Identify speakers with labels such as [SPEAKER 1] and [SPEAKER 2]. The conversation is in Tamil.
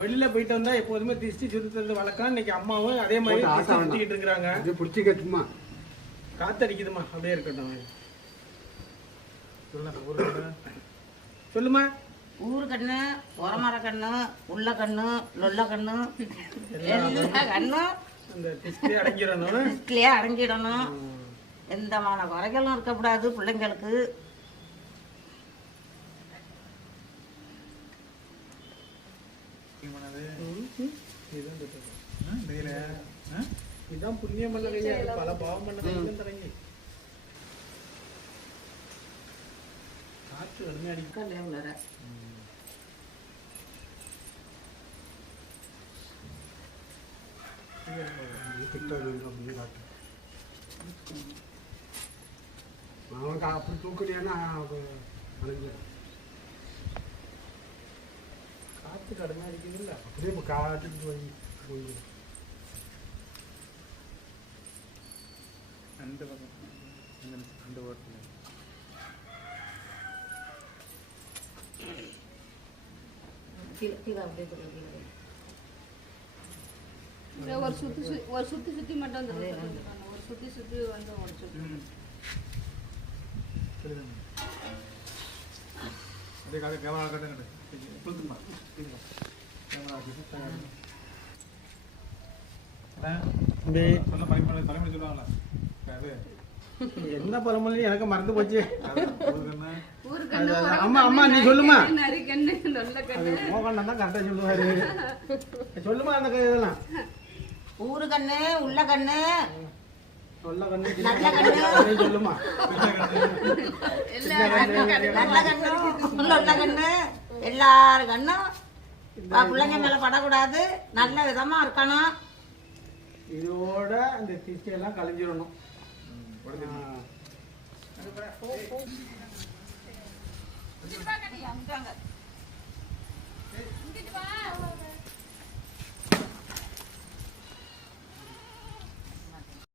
[SPEAKER 1] வெளியில போயிட்டு வந்தா எப்போதுமே திருஷ்டி சுத்துறது வழக்கம். இன்னைக்கு அம்மாவும் அதே மாதிரி. சுத்திக்கிட்டு இருக்கிறாங்க
[SPEAKER 2] அது பிடிச்சிக்க சும்மா.
[SPEAKER 1] காத்தடிக்குதுமா அப்படியே இருக்கட்டும். சொல்லுமா?
[SPEAKER 3] ஊரு கண்ணு உரமர கண்ணு உள்ள கண்ணு லொல்ல கண்ணு எல்லா கண்ணும்.
[SPEAKER 1] அடங்கிடணும்.
[SPEAKER 3] அடங்கிடணும் எந்தமான குறைகளும் இருக்கக்கூடாது பிள்ளைங்களுக்கு.
[SPEAKER 1] இதுதான் புண்ணியம் பண்ண கையா பல பாவம் பண்ண கையும் தொடங்கி காற்று
[SPEAKER 2] அவனுக்கு அப்படி தூக்குறியானா அழிஞ்சிடும்
[SPEAKER 1] காற்று கடுமை அடிக்குதுல்ல
[SPEAKER 2] அப்படியே இப்போ காட்டுக்கு போய் போயிடும்
[SPEAKER 4] அந்த பக்கம் அந்த அந்த ஓரத்தில்
[SPEAKER 5] ஒரு சுத்தி ஒரு சுத்தி சுத்தி மட்டும். ஒரு சுத்தி சுத்தி வந்து ஒரு சுத்தி
[SPEAKER 4] அதே காது கேமரா கட்டுங்க
[SPEAKER 1] என்ன பழமொழி எனக்கு மறந்து போச்சு அம்மா, அம்மா, நீ சொல்லுமா?
[SPEAKER 5] நொல்ல.
[SPEAKER 1] மோகன் தான் கரெக்டா சொல்லுவாரு சொல்லுமா அந்த கதை இதெல்லாம்
[SPEAKER 3] ஊரு கண்ணு உள்ள கண்ணு
[SPEAKER 1] சொல்ல கண்ணு
[SPEAKER 3] நல்ல கண்ணு.
[SPEAKER 1] அதே சொல்லுமா
[SPEAKER 5] எல்லா
[SPEAKER 3] நல்ல கண்ணு லொல்ல கண்ணு எல்லாரு கண்ணும் பா- பிள்ளைங்க மேல படக்கூடாது. நல்ல விதமா இருக்கணும்.
[SPEAKER 1] இதோட அந்த திருஷ்டி எல்லாம் கலைஞ்சிடணும் ஆ.